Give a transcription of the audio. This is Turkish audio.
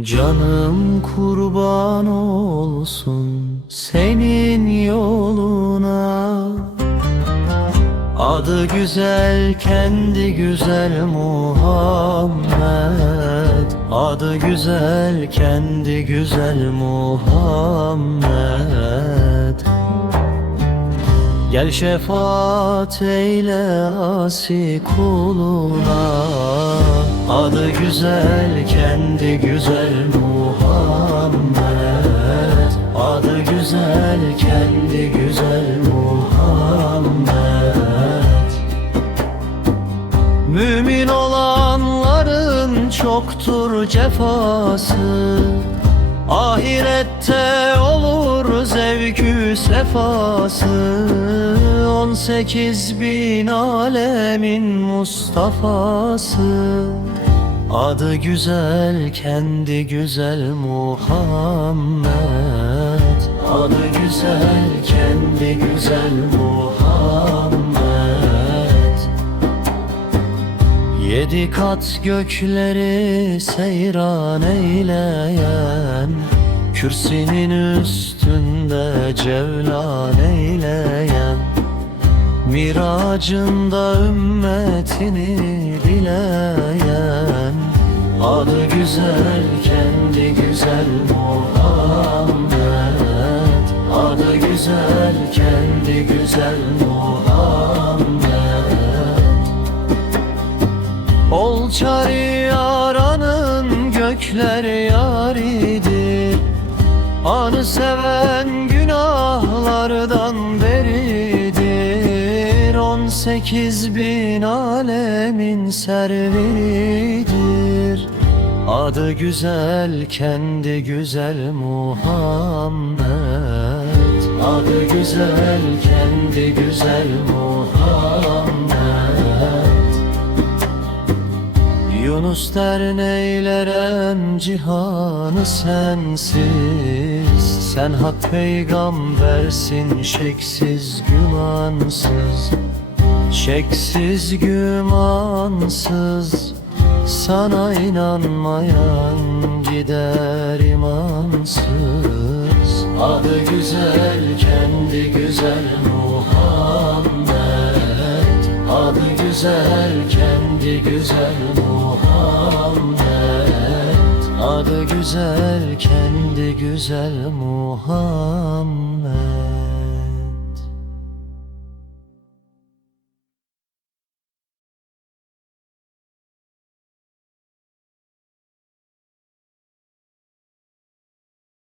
Canım kurban olsun senin yoluna. Adı güzel kendi güzel Muhammed. Adı güzel kendi güzel Muhammed Gel şefaat eyle asi kuluna Adı güzel kendi güzel Muhammed. Adı güzel kendi güzel Muhammed. Mümin olanların çoktur cefası. Ahirette zevkü sefası On sekiz bin alemin Mustafa'sı. Adı güzel kendi güzel Muhammed. Adı güzel kendi güzel Muhammed. Yedi kat gökleri seyran eyleyen Kürsinin üstünde cevlan eyleyen Miracında ümmetini bileyen Adı güzel kendi güzel Muhammed. Adı güzel kendi güzel Muhammed. Ol çare seven günahlardan beridir. On sekiz bin alemin servidir. Adı güzel kendi güzel Muhammed. Adı güzel kendi güzel Muhammed. Yunus der neylerem cihanı sensiz Sen hak peygambersin şeksiz gümansız. Şeksiz gümansız. Sana inanmayan gider imansız. Adı güzel kendi güzel Muhammed. Adı güzel kendi güzel Muhammed Adı güzel kendi güzel Muhammed